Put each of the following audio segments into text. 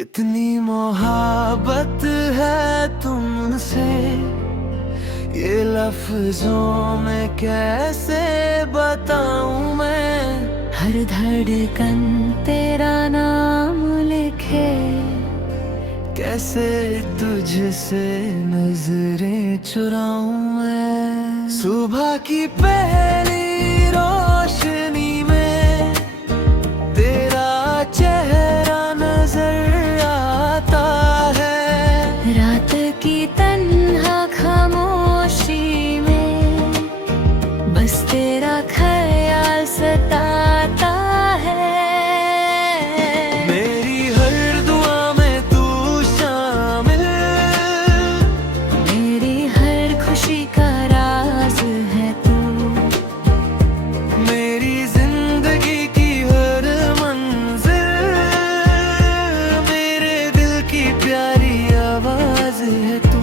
कितनी मोहब्बत है तुमसे, ये लफ्जों में कैसे बताऊं मैं। हर धड़कन तेरा नाम लिखे, कैसे तुझसे नजरें चुराऊं मैं। सुबह की पहली रोशनी में तेरा चेहरा नजर आता है। रात की तन्हा खामोशी में बस तेरा ख्याल सताता है। मेरी हर दुआ में तू शामिल, मेरी हर खुशी का राज है तू। मेरी जिंदगी की हर मंजिल, मेरे दिल की प्यारी आवाज है तू।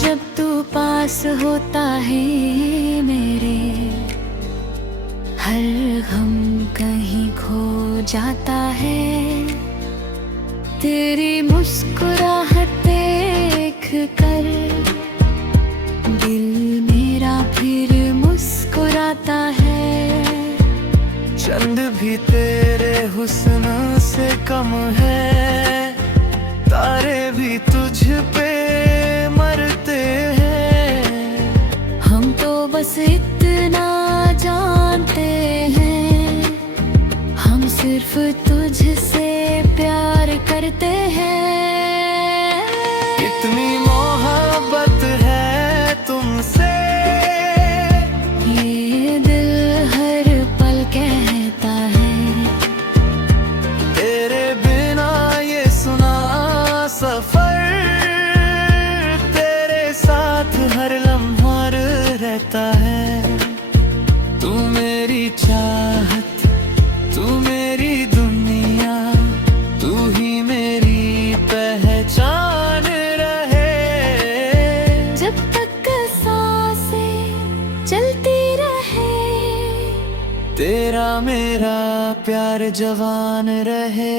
जब तू पास होता है मेरे, हर गम कहीं खो जाता है। तेरी मुस्कुराहट देख कर दिल मेरा फिर मुस्कुराता है। चंद भी तेरे हुस्न से कम है, तारे भी तुझ पे मरते हैं। हम तो बस इतना जानते हैं, हम सिर्फ तुझसे प्यार करते हैं। इतनी मोहब्बत है तुमसे, ये दिल हर पल कहता है। तेरे बिना ये सुना सफर, तेरे साथ हर लम्हा रहता है। तू मेरी चाहत, तू मेरी दुनिया, तू ही मेरी पहचान रहे। जब तक सांसें चलती रहे, तेरा मेरा प्यार जवान रहे।